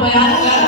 بیان کر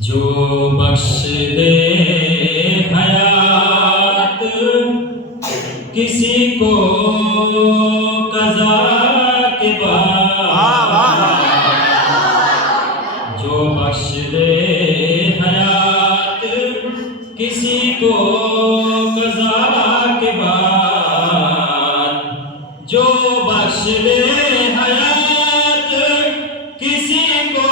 جو بخش دے حیات کسی کو قضا کے بعد، جو بخش دے حیات کسی کو قضا کے بعد، جو بخش دے حیات کسی کو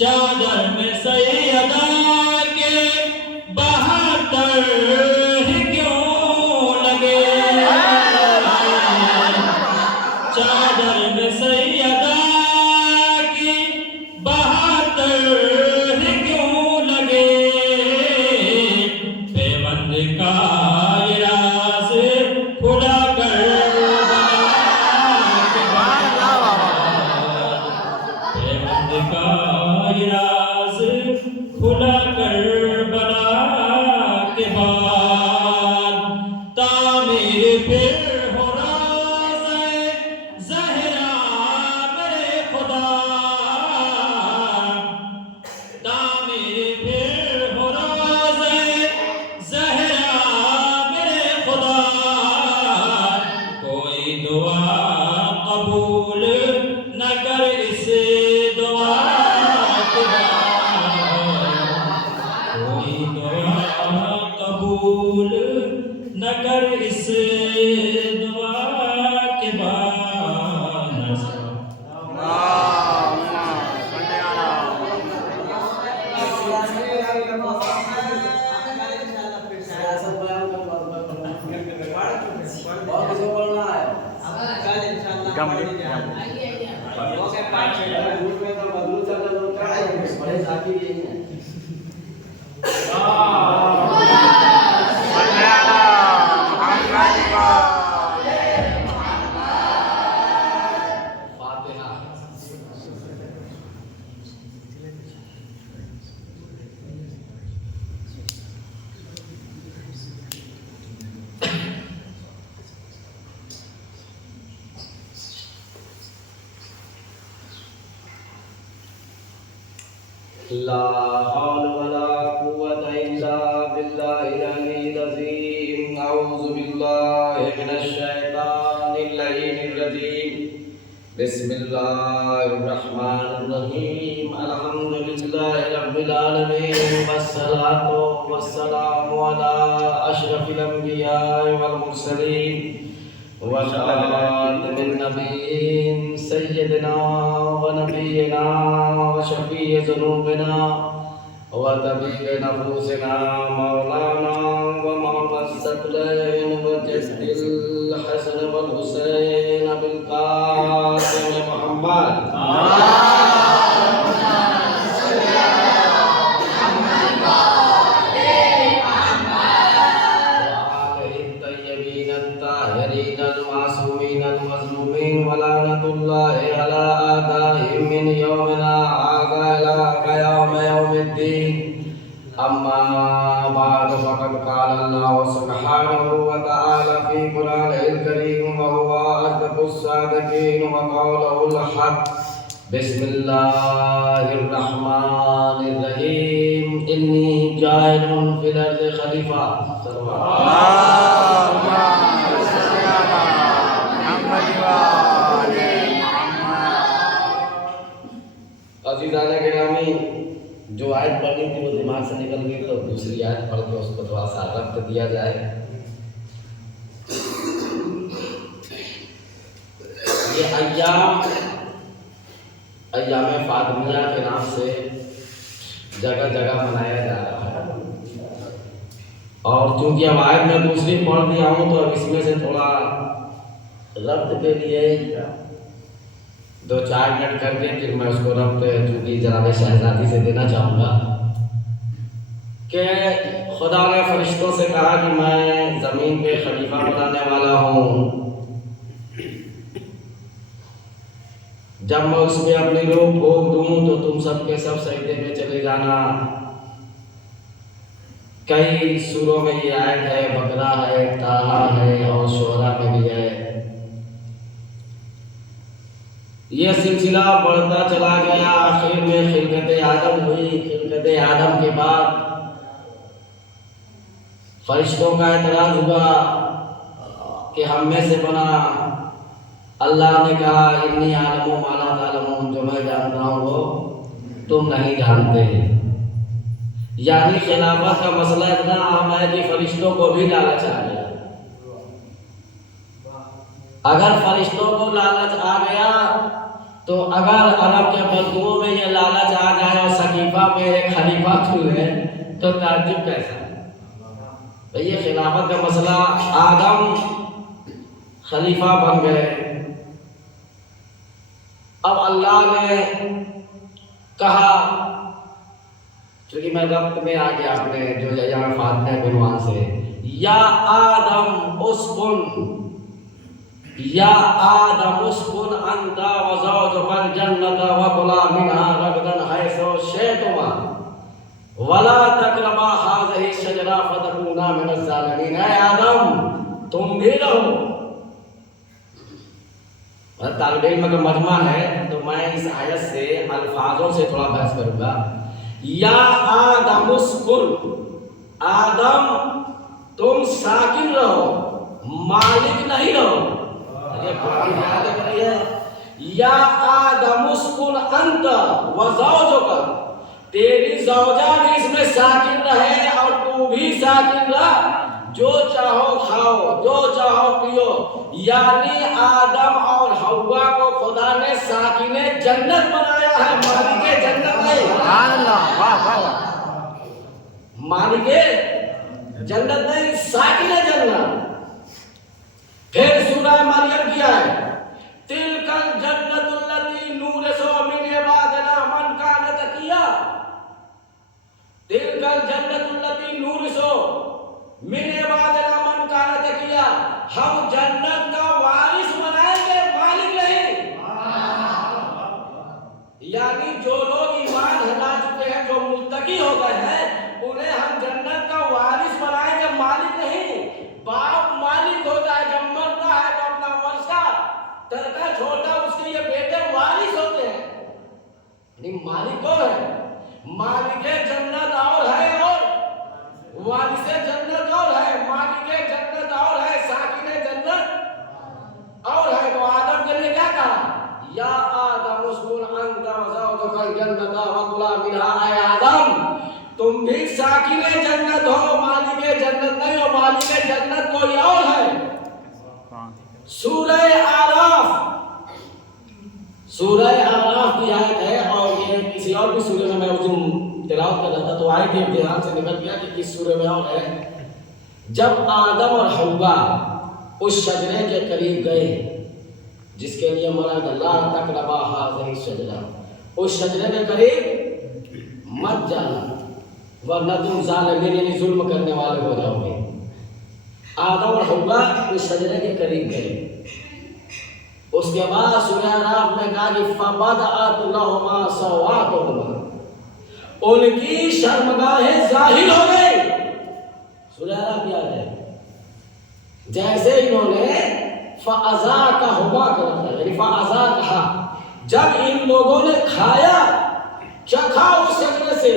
چادر میں سیدہ کے 72 ہی کیوں لگے، چادر میں سیدہ لا حول ولا قوة إلا بالله العلي العظيم. أعوذ بالله من الشيطان اللعين الرجيم. بسم الله الرحمن الرحيم. الحمد لله رب العالمين، والصلاة والسلام على أشرف الأنبياء والمرسلين وخاتم النبيين سيدنا ونبينا وشفيع ذنوبنا وطبيب نفوسنا مولانا ومولا الثقلين وجد الحسن والحسين بالقاسم محمد ولعنة الله على آدائهم من يومنا هذا إلى يوم الدين. أما بعد فقد قال الله سبحانه وتعالى في قرآنه الكريم وهو أصدق الصادقين وقوله الحق. بسم الله الرحمن الرحيم. إني جاعل في الأرض خليفة. عزیزان گرامی، جو آیت پڑھنی تھی وہ دماغ سے نکل گئی تو دوسری آیت پڑھ کے اس کو تھوڑا سا ربط دیا جائے. یہ ایام فاطمیہ کے نام سے جگہ جگہ منایا جا رہا ہے، اور چونکہ اب آیت میں دوسری پڑھ دیا ہوں تو اب اس میں سے تھوڑا ربط کے لیے 2-4 منٹ کر کے پھر میں اس کو ربط چونکہ جناب شہزادی سے دینا چاہوں گا کہ خدا نے فرشتوں سے کہا کہ میں زمین پہ خلیفہ بنانے والا ہوں. جب میں اس میں اپنی روح پھونک دوں تو تم سب کے سب سجدے میں چلے جانا. کئی سوروں میں یہ آیت ہے، بقرہ ہے، طٰہٰ ہے اور شعراء میں بھی ہے. یہ سلسلہ بڑھتا چلا گیا، آخر میں خلقت آدم ہوئی. خلقت آدم کے بعد فرشتوں کا اعتراض ہوا کہ ہم میں سے بنا. اللہ نے کہا انی اعلم ما لا تعلمون، جو میں جانتا ہوں وہ تم نہیں جانتے. یعنی خلافت کا مسئلہ اتنا اہم ہے کہ فرشتوں کو بھی لالچ آ گیا. اگر فرشتوں کو لالچ آ گیا تو اگر عرب کے بدوؤں میں یہ لالچ آ جائے اور سقیفہ میں ایک خلیفہ چنے تو تعجب کیسا ہے؟ یہ خلافت کا مسئلہ، آدم خلیفہ بن گئے. اب اللہ نے کہا، چونکہ میں ربط میں آ گیا اپنے جو ایام فاطمہ بنوان سے، یا آدم اسکن انت وزوجک الجنۃ وکلا منہا رغدا حیث شئتما ولا تقربا هذه الشجرۃ فتکونا من الظالمین. اے آدم تم بھی رہو. طالب علم کا مجمع ہے تو میں اس آیت سے الفاظوں سے تھوڑا بحث کروں گا. یا آدم اسکن، آدم تم ساکن رہو، مالک نہیں رہو. یا آدم اسکن انت وزوجک، تیری زوجہ بھی اس میں ساکن رہے اور تو بھی ساکن رہ. جو چاہو کھاؤ، جو چاہو پیو. یعنی آدم اور حوا کو خدا نے ساکن جنت بنایا ہے، مالک جنت نہیں. مالک جنت نہیں، ساکن جنت. پھر سورہ مریم کی ہے تلک الجنت التی نورث من عبادنا من کان تقیا، تلک الجنت التی نورث من عبادنا من کان تقیا، ہم جنت کا وارث بنائیں گے، مالک نہیں۔ یعنی جو لوگ ایمان لا چکے ہیں، جو متقی ہو گئے ہیں، انہیں ہم جنت کا وارث بنائیں گے، مالک نہیں۔ باپ مالک ہوتا ہے، جب مرتا ہے تو اپنا ورثہ ترکہ چھوڑتا، اس کے یہ بیٹے وارث ہوتے ہیں۔ نہیں، مالک کون ہے؟ مالک جنت اور ہے، اور وارث جنت اور ہے، مالک جنت اور ہے، ساکن جنت اور ہے۔ تو آدم کے لیے کیا کہا؟ یا آدم اسکن انت وزوجک الجنت وکلا منہا، اے آدم تم بھی ساکن جنت ہو، مالک جنت نہیں ہو، مالک جنت کوئی اور ہے۔ سورہ آراف کی آیت ہے، اور یہ کسی اور بھی سورہ میں میں اس دن تلاوت کر رہا تھا تو آیت امتحان سے نکل گیا کہ کس سورہ میں اور ہے۔ جب آدم اور حوا اس شجرے کے قریب گئے جس کے لیے منع لا تقربا هذه الشجرہ، اس شجرے کے قریب مت جانا ورنہ تم ظالمین یعنی ظلم کرنے والے ہو جاؤ گے۔ آدم اور حوا اس شجرے کے قریب گئے، اس کے بعد سورہ اعراف میں کہا کہ فبدأت لهما سوآتهما، ان کی شرمگاہیں ظاہر ہو گئی۔ سورہ اعراف کیا ہے؟ جیسے انہوں نے فَأَذَاقَهُمَا کہا، یعنی فَأَذَاقَهَا، جب ان لوگوں نے کھایا چکھا اس شجرے سے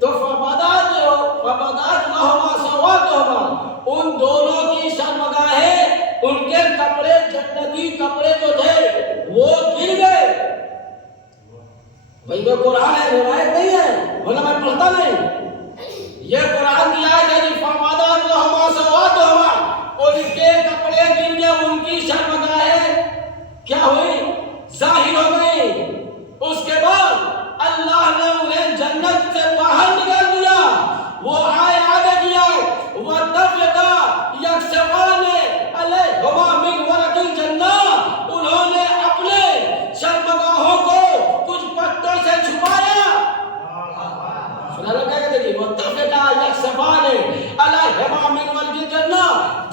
تو فَبَدَأَتْ لَهُمَا سَوْآتُهُمَا، ان دونوں کی شرمگاہیں، ان کے کپڑے، جنتی کپڑے جو تھے وہ گر گئے۔ بھئی وہ قرآن ہے، روایت نہیں ہے، ورنہ میں پڑھتا نہیں۔ یہ قرآن کی آیت ہے کہ فَبَدَأَتْ لَهُمَا سَوْآتُهُمَا، ان کے کپڑے گر گئے، ان کی شرمگاہیں کیا ہوئی؟ ظاہر ہو گئی۔ اس کے بعد اللہ نے انہیں جنت سے باہر نکال دیا۔ وہ آئے آگے کیا وَاتَّفِقَا يَخْصِفَانِ عَلَيْهِمَا مِنْ وَرَقِ الْجَنَّةِ، انہوں نے اپنے شرمگاہوں کو کچھ پتوں سے چھپایا۔ سنا لو کیا کہتے ہیں؟ وَاتَّفِقَا يَخْصِفَانِ عَلَيْهِمَا مِنْ وَرَقِ الْجَنَّةِ،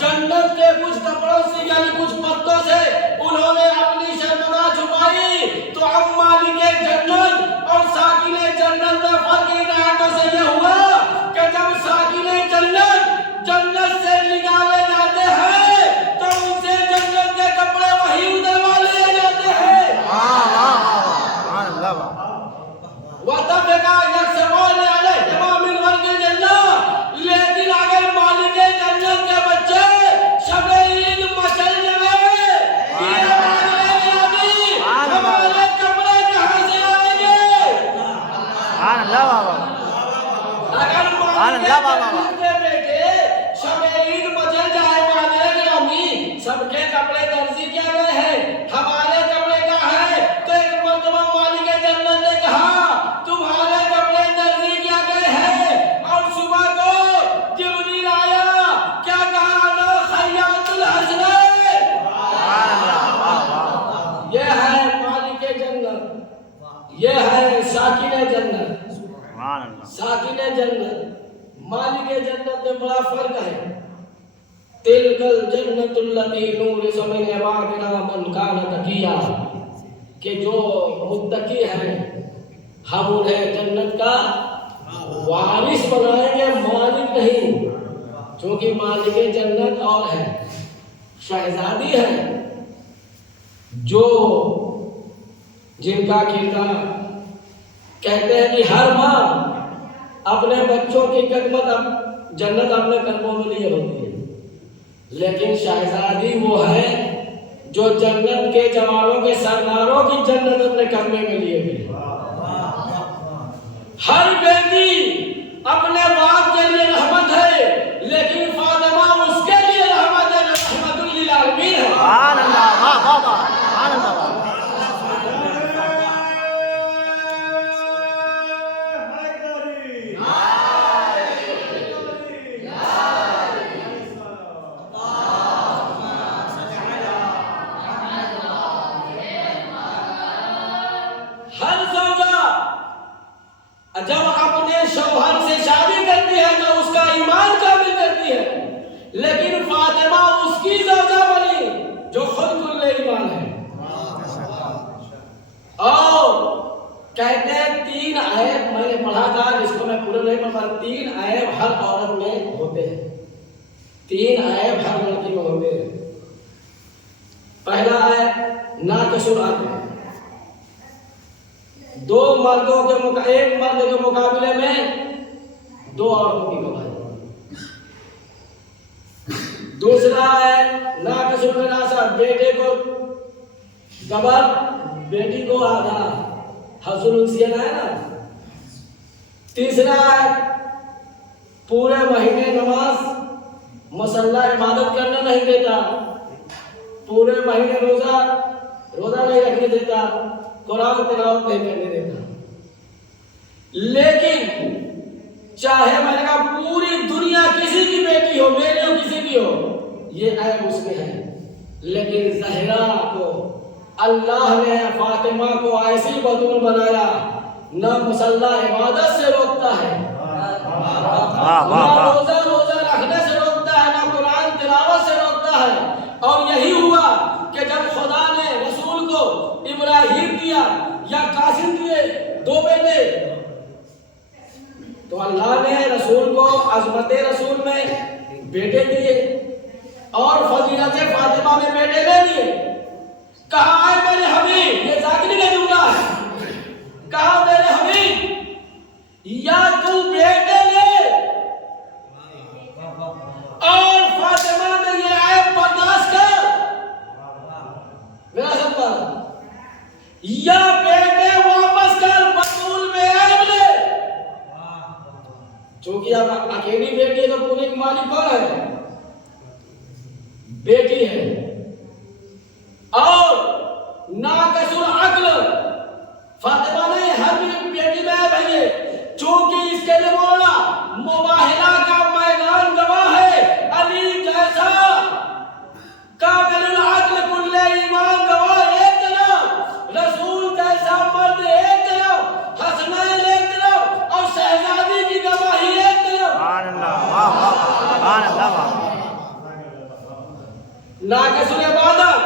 جنت کے کچھ کپڑوں سے یعنی کچھ پتوں سے انہوں نے اپنی شرمگاہ چھپائی۔ تو اب مالک جنت اور ساکن جنت میں فرق ان آیتوں سے یہ ہوا کہ جب ساکن جنت جنت سے نکالے جاتے ہیں تو ان سے جنت کے کپڑے وہی اتروا لیے جاتے ہیں۔ وَاتَّفِقَا يَخْصِفَانِ عَلَيْهِمَا مِنْ وَرَقِ الْجَنَّةِ، لیکن اگر مالک جنت کے بچے شب عید مچل جائے کہ ہمارے کپڑے کہاں سے آئیں گے؟ اگر مالک جنت کے بیٹے شب عید مچل جائے، مانے کہ امی سب کے کپڑے درزی کیا گئے ہیں، ہمارے کپڑے کہاں ہیں؟ تو ایک مرتبہ مالک جنت نے کہا تمہارے کپڑے درزی کیا گئے ہیں، اور صبح کو جبریل آیا، کیا کہا؟ انا خیاط الحسن۔ یہ ہے مالک جنت، یہ ہے ساکن جنت۔ ساکن جنت مالک جنت میں بڑا فرق ہے۔ تلک الجنت التی نورث من عبادنا من کان تقیا، کہ جو متقی ہیں ہم انہیں جنت کا وارث بنائیں گے، مالک نہیں، چونکہ مالک جنت اور ہے، شہزادی ہے جو جن کا کردار کہتے ہیں کہ ہر ماں اپنے بچوں کی خدمت جنت اپنے قدموں میں لیے ہوتی ہے، لیکن شہزادی وہ ہے جو جنت کے جوانوں کے سرداروں کی جنت اپنے قدمے میں لیے ہوئی۔ ہر بیٹی اپنے باپ کے لیے رحمت ہے، لیکن فاطمہ اس کے لیے رحمت ہے جو رحمت للعالمین ہے۔ سبحان اللہ، سبحان اللہ۔ جب اپنے شوہر سے شادی کرتی ہے تو اس کا ایمان کامل کرتی ہے، لیکن فاطمہ اس کی زوجہ بنی جو خود کل ایمان ہے۔ اور کہتے ہیں 3 عیب میں نے پڑھا تھا جس کو میں پورا نہیں پڑھا، 3 عیب ہر عورت میں ہوتے ہیں، 3 عیب ہر لڑکی میں ہوتے ہیں۔ پہلا عیب ناقص العقل، 2 مردوں کے ایک مرد کے مقابلے میں 2 عورتوں کی گواہی۔ دوسرا ہے ناقص الوراثت، بیٹے کو گبر بیٹی کو آدھا، حصول الانسیت ہے نا۔ تیسرا ہے پورے مہینے نماز مصلح عبادت کرنے نہیں دیتا، پورے مہینے روزہ نہیں رکھنے دیتا، قرآن تلاوت نہیں کرنے دیتا۔ لیکن چاہے میں نے کہا پوری دنیا کسی کی بیٹی ہو، میری ہو، کسی کی ہو، یہ عیب اس میں ہے، لیکن زہرا کو اللہ نے فاطمہ کو ایسی بدول بنایا، نہ مصلح عبادت سے روکتا ہے، نہ روزہ رکھنے سے روکتا ہے، نہ قرآن تلاوت سے روکتا ہے۔ اور یہی ہوا کہ جب خدا نے رسول کو ابراہیم دیا یا قاسم دیے 2 بیٹے، تو اللہ نے رسول کو عظمت رسول میں بیٹے دیے اور فضیلت فاطمہ میں بیٹے لے لیے۔ کہا آئے میرے حبیب، یہ ذاکری کا جملہ ہے، کہا میرے حبیب یا تو بیٹے لے اور فاطمہ میں یہ عیب برداشت کر، میرا سب پر، یا بیٹے واپس کر بطول میں عیب لے۔ چونکہ اب اکیلی بیٹی ہے تو پوری کی مالک کون ہے؟ بیٹی ہے۔ اور ناقص العقل، فاطمہ نے ہر بیٹی میں عیب ہے، چونکہ اس کے لیے بولا مباہلہ کا میدان گواہ ہے، علی جیسا کامل العقل کل ایمان گواہ ایک طرف، رسول جیسا مرد ایک طرف، حسنین ایک طرف اور شہزادی کی گواہی ایک طرف۔ ناقص العبادت،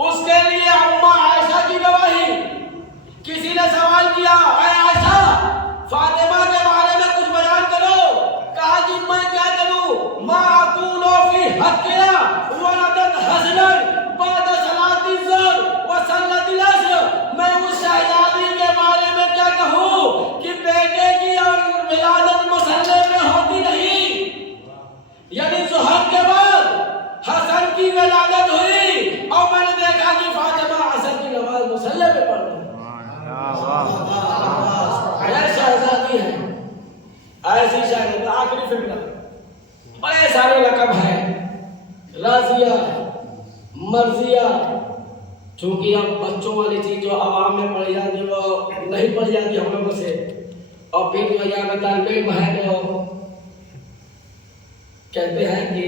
اس کے لیے اماں عائشہ کی گواہی۔ کسی نے سوال کیا اے عائشہ فاطمہ کے بارے میں کچھ بیان کرو، کہا کہ میں کیا کروں، ما اقول فی حقها ولدت حسنا بعد صلاۃ الظہر وصلت العصر، میں اس شہزادی کے بارے میں کیا کہوں کہ بیٹے کی ولادت مصلے میں ہوتی نہیں، یعنی ظہر کے بعد حسن کی ولادت ہوئی اور میں نے دیکھا کہ فاطمہ عصر کی نماز مصلے پہ پڑھ رہی ہے۔ شہزادی ہے، ایسی شہزادی، آخری فکرہ، بڑے سارے لقب ہیں، راضیہ، مرضیہ، چونکہ اب بچوں والی چیز جو عوام میں پڑھی جاتی وہ نہیں پڑھی جاتی ہم لوگوں سے، اور پھر جو یہاں میں طالب علم ہے جو کہتے ہیں کہ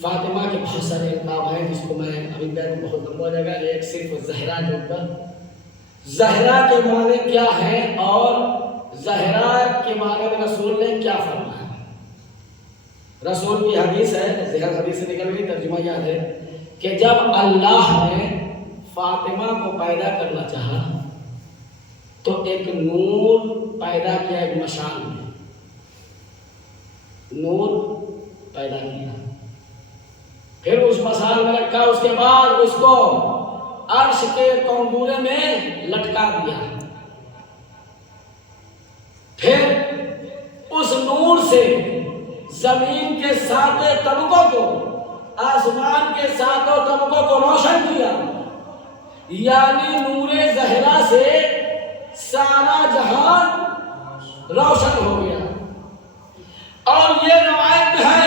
فاطمہ کے بہت سارے القاب ہیں جس کو میں ابھی بیان بہت لمبا ہو جائے گا، ایک صرف زہرا جو پر زہرا کے معنی کیا ہے اور زہرا کے معنی میں رسول نے کیا فرمایا۔ رسول کی حدیث ہے، زہر حدیث سے نکل گئی، ترجمہ یاد ہے کہ جب اللہ نے فاطمہ کو پیدا کرنا چاہا تو ایک نور پیدا کیا، ایک مشال میں نور پیدا کیا، پھر اس مشال میں رکھا، اس کے بعد اس کو عرش کے کنگورے میں لٹکا دیا، پھر اس نور سے زمین کے 7 طبقوں کو، آسمان کے 7 طبقوں کو روشن کیا، یعنی نور زہرا سے سارا جہان روشن ہو گیا۔ اور یہ روایت ہے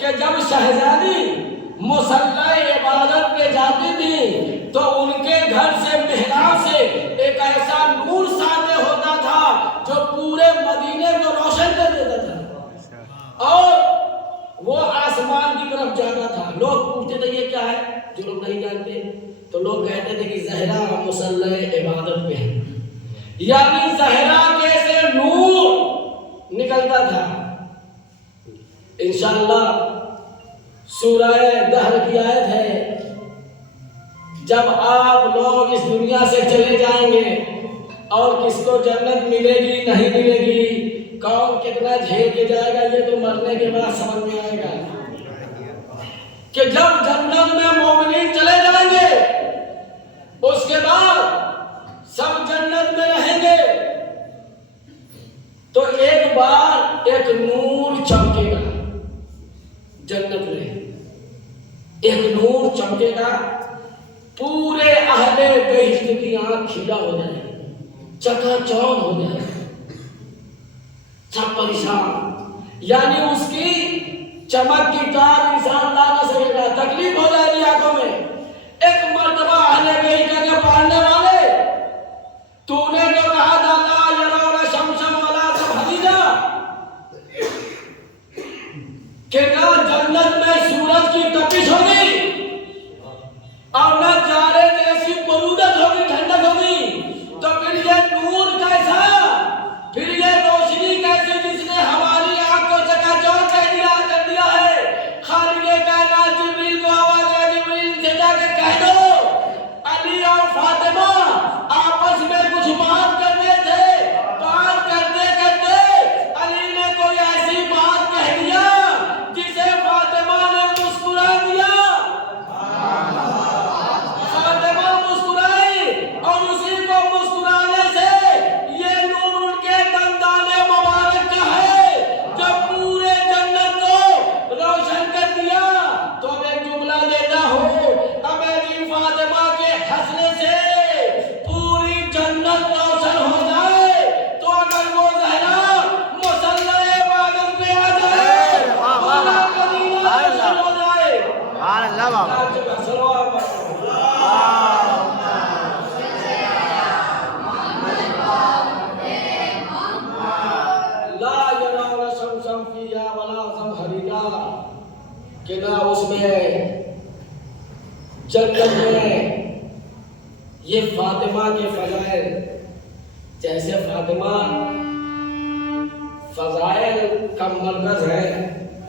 کہ جب شہزادی مصلی عبادت پہ جاتی تھی تو ان کے گھر سے محراب سے ایک ایسا نور ساطع ہوتا تھا جو پورے مدینے کو روشن کر دیتا تھا اور وہ آسمان کی طرف جاتا تھا۔ لوگ پوچھتے تھے یہ کیا ہے، جو لوگ نہیں جانتے تو لوگ کہتے تھے کہ زہرا مصلی عبادت پہ ہے، یعنی زہرا کے سے نور انشاءاللہ سورہ دہر کی آیت ہے، جب آپ لوگ اس دنیا سے چلے جائیں گے اور کس کو جنت ملے گی نہیں ملے گی، کون کتنا جھیل کے جائے گا، یہ تو مرنے کے بعد سمجھ میں آئے گا کہ جب جنت میں مومنین چلے جائیں گے اس کے بعد سب جنت میں رہیں گے تو ایک بار ایک نور چمکے گا جنت میں، ایک نور چمکے گا، پورے اہل بہشت کی آنکھ کھلا ہو جائے گی، چکا چوندھ ہو جائے گی، سب پریشان، یعنی اس کی چمک کی تار انسان لا نہ سکے گا، تکلیف ہو جائے گی آنکھوں میں۔ ایک مرتبہ اہل بہشت کے پالنے والے، تو نے جو کہا تھا لا یرون شمسا ولا زمہریرا، کہ نہ جنت میں سورج کی تپش ہوگی اور نہ جارے جیسی برودت ہوگی، ٹھنڈک ہوگی، تو پھر یہ نور کیسا، پھر یہ روشنی کیسی جس نے ہماری آنکھ کو چکاچوندھ کر دیا ہے۔ خالق کائنات جبریل کو آواز ہے، جبریل سے جا کے کہہ دو علی اور فاطمہ آپس میں کچھ بات کرنے تھے، بات کرتے کرتے علی نے کوئی ایسی بات کہہ دیا جسے فاطمہ نے مسکرا دیا، فاطمہ مسکرائی، اور اسی کو مسکرانے سے یہ نور ان کے دندان مبارک کا ہے جو پورے جنت کو روشن کر دیا۔ تو اب ایک جملہ دیتا ہوں، اب جی فاطمہ کے ہنسنے سے پوری جنت روشن ہو جائے تو اگر وہ زہرا مصلی عبادت پہ آ جائے پورا مدینہ روشن ہو جائے۔ سبحان اللہ بابا۔ لا یرون شمسا فیہا ولا زمہریرا، کہ نہ اس میں جنت میں یہ فاطمہ کے فضائل، جیسے فاطمہ فضائل کا مرکز ہے،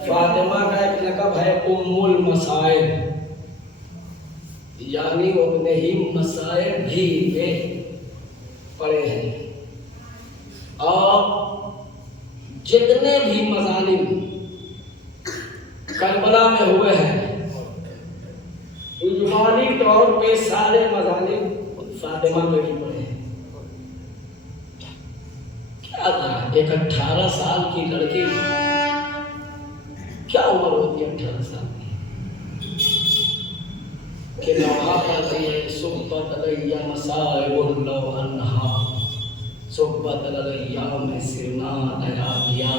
فاطمہ کا ایک لقب ہے ام المصائب، یعنی وہ اپنے ہی مصائب بھی پڑے ہیں، اور جتنے بھی مظالم کربلا میں ہوئے ہیں اجمالی طور پہ سارے مظالم فاطمہ پہ بھی پڑے ہیں۔ کیا تھا ایک 18 سال کی لڑکی، کیا عمر ہوتی ہے 18 سال کی، کہ لوحہ پاتی ہے صبت علیہ مصائب لو انہا صبت علیہ میں سرنا دیا دیا،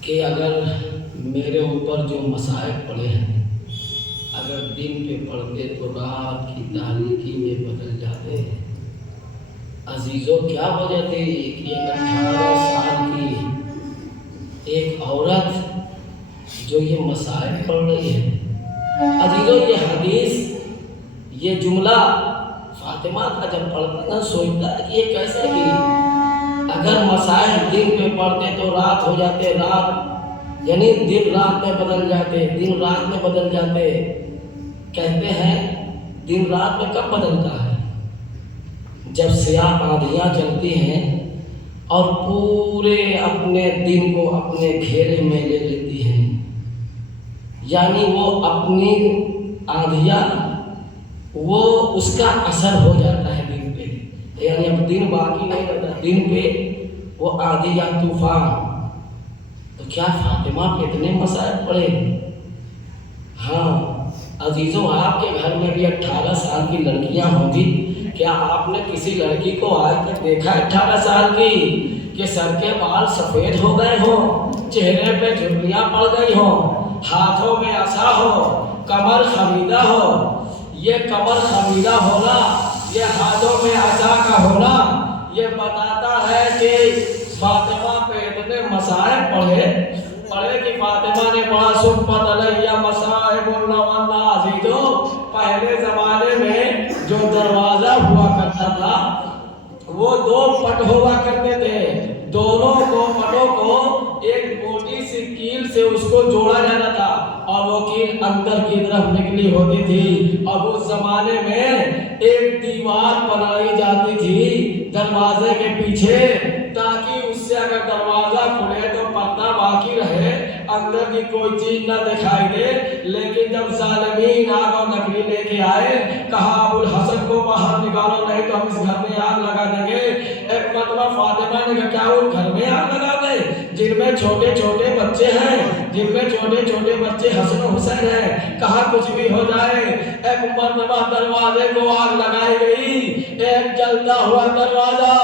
کہ اگر میرے اوپر جو مصائب پڑے ہیں اگر دن پہ پڑھتے تو رات کی تاریکی میں بدل جاتے ہیں۔ عزیزوں کیا وجہ تھی کہ 18 سال کی ایک عورت جو یہ مصائب پڑھ رہی ہے؟ عزیزوں یہ حدیث، یہ جملہ فاطمہ کا جب پڑھتا نا سوچتا ہے کہ یہ کیسے کہ اگر مصائب دن پہ پڑھتے تو رات ہو جاتے، رات یعنی دن رات میں بدل جاتے، دن رات میں بدل جاتے۔ کہتے ہیں دن رات میں کب بدلتا ہے؟ جب سیاہ آندھیاں چلتی ہیں اور پورے اپنے دن کو اپنے گھیرے میں لے لیتی ہیں، یعنی وہ اپنی آندھیاں وہ اس کا اثر ہو جاتا ہے دن پہ، یعنی اب دن باقی نہیں رہتا، دن پہ وہ آندھی یا طوفان۔ تو کیا فاطمہ پہ اتنے مصائب پڑے؟ ہاں عزیزوں، آپ کے گھر میں بھی 18 سال کی لڑکیاں ہوں گی، کیا آپ نے کسی لڑکی کو آج تک دیکھا 18 سال کی کہ سر کے بال سفید ہو گئے ہوں، چہرے پہ جھرریاں پڑ گئی ہوں، ہاتھوں میں عصا ہو، کمر خمیدہ ہو؟ یہ کمر خمیدہ ہونا، یہ ہاتھوں میں عصا کا ہونا، یہ بتاتا ہے کہ فاطمہ پہ اتنے مصائب پڑے کہ فاطمہ نے بڑا صبت علیہ مصائب اللہ۔ عزیزوں پہلے زمانے میں جو دروازہ ہوا کرتا تھا وہ دو پٹ ہوا کرتے تھے، دونوں کو پٹوں کو ایک موٹی سی کیل سے اس کو جوڑا جاتا تھا اور وہ کیل اندر کی طرف نکلی ہوتی تھی، اور اس زمانے میں ایک دیوار بنائی جاتی تھی دروازے کے پیچھے، تاکہ اس سے اگر دروازہ کھلے تو پردہ باقی رہے، اندر کی کوئی چیز نہ دکھائی دے۔ لیکن جب ظالمین آگ اور لکڑی لے کے آئے، کہا ابو الحسن کو باہر نکالو نہیں تو ہم اس گھر میں آگ لگا دیں گے۔ ایک مرتبہ فاطمہ نے کہا کیا ان گھر میں آگ لگا دیں جن میں چھوٹے چھوٹے بچے ہیں، جن میں چھوٹے چھوٹے بچے حسن و حسین ہیں؟ کہا کچھ بھی ہو جائے۔ ایک مرتبہ دروازے کو آگ لگائی گئی، ایک جلتا ہوا دروازہ،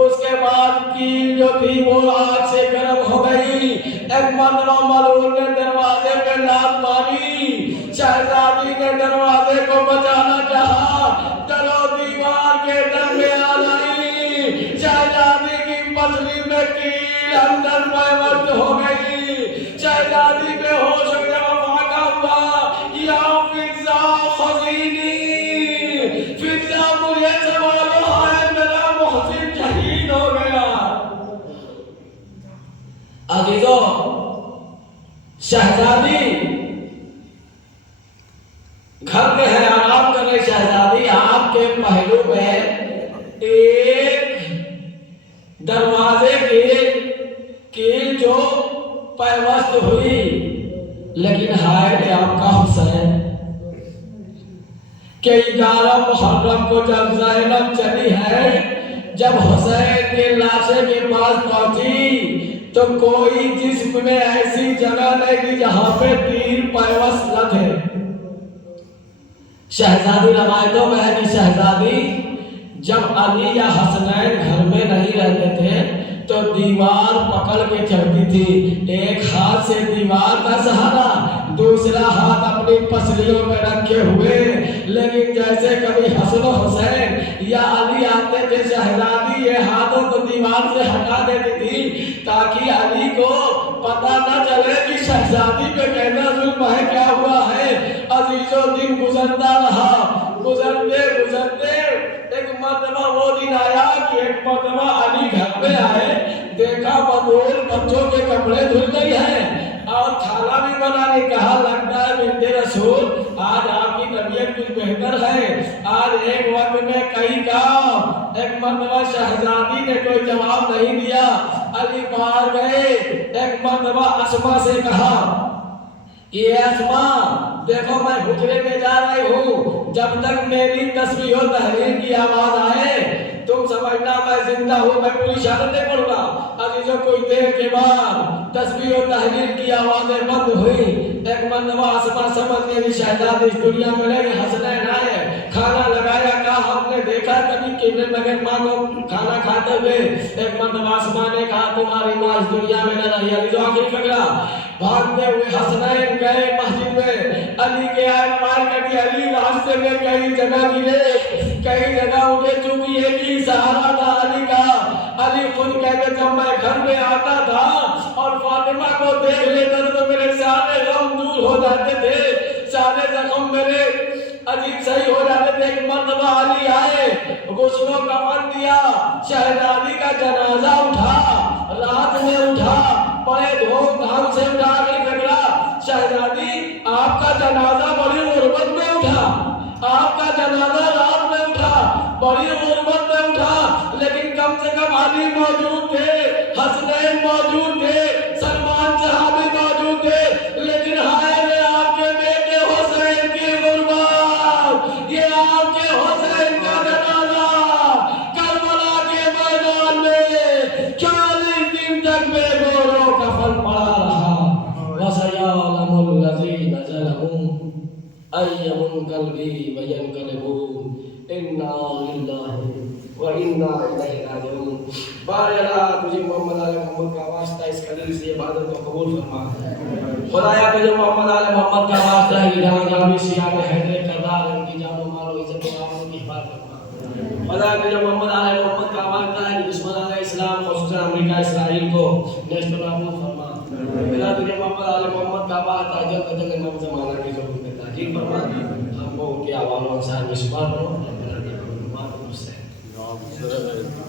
اس کے بعد کیل جو تھی وہ آگ سے گرم ہو گئی۔ ایک مرتبہ ملعون نے دروازے پہ لات ماری، شہزادی نے دروازے کو بچانا چاہا، چلو دیوار کے درمیان آئی، شہزادی کی پسلی میں کیل اندر پیوست ہو گئی، شہزادی بے ہوش ہو گیا، واقع ہوا یا فضا خزینی، فضا مجھے سنبھالو، ہے میرا محسن شہید ہو گیا۔ عزیزو، شہزادی گھر میں ہے، آرام کر رہے، شہزادی آپ کے پہلو میں ایک دروازے کی کیل جو پیوست ہوئی، لیکن ہائے کہ آپ کا حسین کہ 11 محرم کو جب زینب چلی ہے، جب حسین کے لاشے کے پاس پہنچی تو کوئی جسم میں ایسی جگہ نہیں کہ جہاں پہ تیر پیوست نہ تھے۔ شہزادی روایتوں میں ہے کہ شہزادی جب علی یا حسنین گھر میں نہیں رہتے تھے تو دیوار پکڑ کے چڑھتی تھی، ایک ہاتھ سے دیوار کا سہارا، دوسرا ہاتھ اپنی پسلیوں میں رکھے ہوئے، لیکن جیسے کبھی حسن و حسین یا علی آتے تھے، شہزادی یہ ہاتھوں کو دیوار سے ہٹا دیتی تھی تاکہ علی کو پتہ نہ چلے کہ شہزادی پہ کیسا ظلم ہے، کیا ہوا ہے۔ عزیزو، دن گزرتا رہا، گزرتے گزرتے ایک مرتبہ وہ دن آیا کہ ایک مرتبہ علی گھر میں آئے، دیکھا بدول بچوں کے کپڑے دھل رہی ہیں اور کھانا بھی بنانے، کہا لگتا ہے بنت رسول آج آپ کی طبیعت کچھ بہتر ہے، آج ایک وقت میں کئی کام۔ ایک مرتبہ شہزادی نے کوئی جواب نہیں دیا، علی باہر گئے، ایک مرتبہ اسما سے کہا یہ اسما دیکھو میں حجرے میں جا رہی ہوں، جب تک میری تسبیح و تحلیل کی آواز آئے تم سمجھنا میں زندہ ہوں، میں پوری شہادتیں پڑھوں گا۔ عزیزوں، کوئی دیر کے بعد تسبیح و تحلیل کی آوازیں بند ہوئی، ایک مرتبہ اسما سمجھ گئی شہزادی اس دنیا میں نہیں، حسنین آئے، کھانا لگایا، کہا ہم نے دیکھا کبھی کبھی بغیر ماں کو کھانا کھاتے ہوئے۔ ایک مرتبہ اسما نے کہا تمہاری ماں اس دنیا میں نہ رہی۔ عزیزوں، آخری فقرہ، بھاگتے ہوئے حسنین گئے مسجد میں، علی کے آئے مار کر کے علی راستے میں کئی جگہ گرے، کئی جگہ اٹھے، چونکہ ایک ہی سہارا تھا علی کا۔ علی خود کہتے جب میں گھر میں آتا تھا اور فاطمہ کو دیکھ لیتا تھا تو میرے سارے غم دور ہو جاتے تھے، سارے زخم میرے عجیب صحیح ہو جاتے تھے۔ ایک مرتبہ علی آئے، غسل و کفن دیا، شہزادی کا جنازہ اٹھا، رات میں اٹھا، بڑے دھوم دھام سے اٹھا کے فکرا شہزادی آپ کا جنازہ بڑی غربت میں اٹھا، آپ کا جنازہ رات میں اٹھا، بڑی غربت میں اٹھا، لیکن کم سے کم علی موجود تھے، حسنین موجود تھے، سلمان صحابی موجود تھے، لیکن ہائے میں آپ کے بیٹے حسین کی غربت، یہ آپ کے حسین کا جنازہ کربلا کے میدان میں 40 دن تک بے گور و کفن پڑا رہا۔ وَسَيَعْلَمُ الَّذِينَ ظَلَمُوا أَيَّ مُنقَلَبٍ وَيَنقَلِبُونَ إِنَّا لِلَّهِ وَإِنَّا إِلَيْهِ رَاجِعُونَ۔ بار اللہ تجھے محمد آل محمد کا واسطہ اس قدر سے عبادت کو قبول فرما، خدایا تجھے محمد آل محمد کا واسطہ ایران جامی سیاہ حیدر کردار ان کی جان و مال و عزت و آبرو کی حفاظت فرما۔ خدا تجھے محمد آل محمد کا واسطہ ہے کہ دشمنان اسلام خصوصاً امریکہ اسرائیل کو نیست و نابود فرما۔ خدا تجھے محمد آل محمد کا واسطہ ہے جلد تک نام زمانہ کی ضرورت میں تاجیل فرما، ہم کو ان کے عوام و انسان میں شمار کرو، ربنا تقبل منا انک انت السمیع العلیم۔